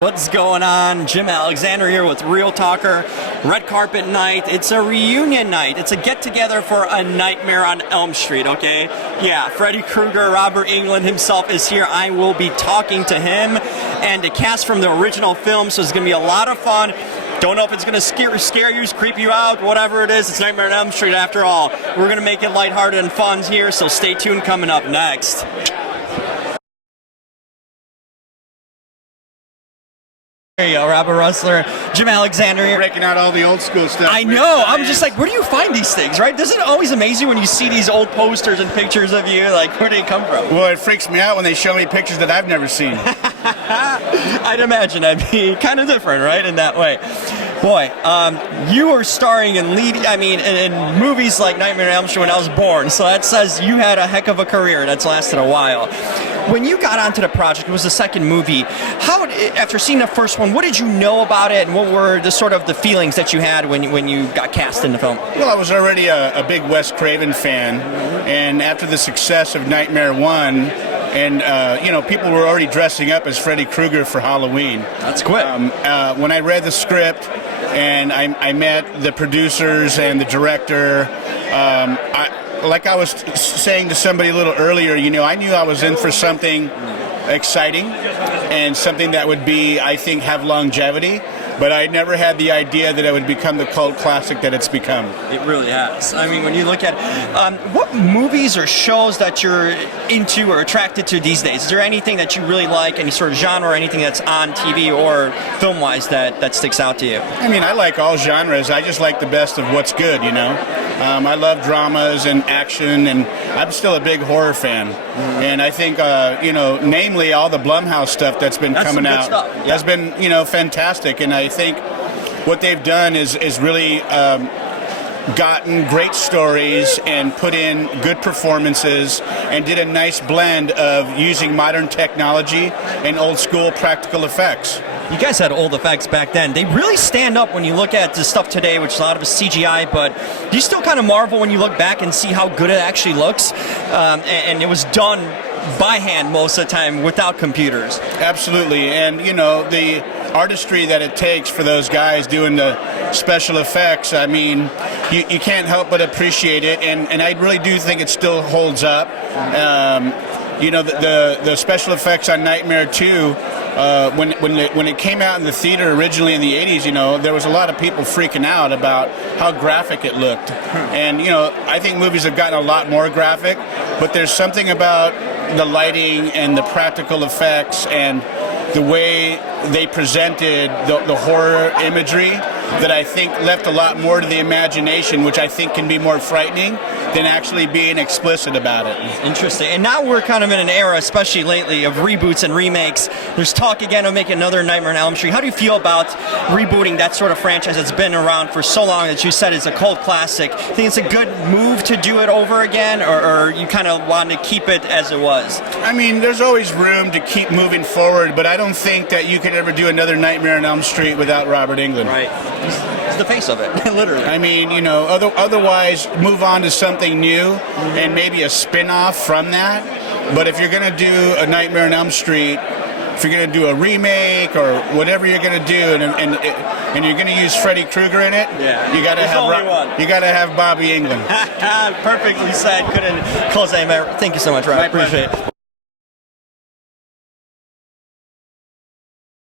What's going on? Jim Alexander here with Real Talker. Red carpet night. It's a reunion night. It's a get-together for A Nightmare on Elm Street, okay? Yeah, Freddy Krueger, Robert Englund himself is here. I will be talking to him and the cast from the original film, so it's going to be a lot of fun. Don't know if it's going to scare you, creep you out, whatever it is. It's Nightmare on Elm Street after all. We're going to make it lighthearted and fun here, so stay tuned. Coming up next. There you go, Robert Rusler, Jim Alexander here. Breaking out all the old school stuff. I know, I'm just like, where do you find these things, right? Doesn't it always amaze you when you see these old posters and pictures of you? Like, where do they come from? Well, it freaks me out when they show me pictures that I've never seen. I'd imagine I'd be kind of different, right, in that way. Boy, you were starring in in movies like Nightmare on Elm Street when I was born, so that says you had a heck of a career that's lasted a while. When you got onto the project, it was the second movie. After seeing the first one, what did you know about it, and what were the sort of the feelings that you had when you got cast in the film? Well, I was already a big Wes Craven fan, and after the success of Nightmare 1, and people were already dressing up as Freddy Krueger for Halloween. That's quick. When I read the script and I met the producers and the director, like I was saying to somebody a little earlier, I knew I was in for something exciting and something that would be, I think, have longevity. But I never had the idea that it would become the cult classic that it's become. It really has. I mean, when you look at what movies or shows that you're into or attracted to these days, is there anything that you really like, any sort of genre or anything that's on TV or film-wise that sticks out to you? I mean, I like all genres. I just like the best of what's good, I love dramas and action, and I'm still a big horror fan. Mm-hmm. And I think, namely all the Blumhouse stuff that's been coming out has been, fantastic. And I think what they've done is really gotten great stories and put in good performances and did a nice blend of using modern technology and old school practical effects. You guys had old effects back then. They really stand up when you look at the stuff today, which is a lot of CGI, but do you still kind of marvel when you look back and see how good it actually looks? And it was done by hand most of the time without computers. Absolutely. And, the artistry that it takes for those guys doing the special effects, I mean, you can't help but appreciate it. And I really do think it still holds up. The special effects on Nightmare 2, when it came out in the theater originally in the 80s, there was a lot of people freaking out about how graphic it looked. And, I think movies have gotten a lot more graphic, but there's something about the lighting and the practical effects and the way they presented the horror imagery that I think left a lot more to the imagination, which I think can be more frightening than actually being explicit about it. Interesting. And now we're kind of in an era, especially lately, of reboots and remakes. There's talk again of making another Nightmare on Elm Street. How do you feel about rebooting that sort of franchise that's been around for so long that you said is a cult classic? Think it's a good move to do it over again, or you kind of want to keep it as it was? I mean, there's always room to keep moving forward, but I don't think that you could ever do another Nightmare on Elm Street without Robert Englund. Right. He's the face of it, literally. I mean, otherwise move on to something new and maybe a spin-off from that. But if you're going to do a Nightmare on Elm Street, if you're going to do a remake or whatever you're going to do, and you're going to use Freddy Krueger in it, you got to have Bobby Englund. Perfectly said. Couldn't close that. Thank you so much, Rob. Appreciate it.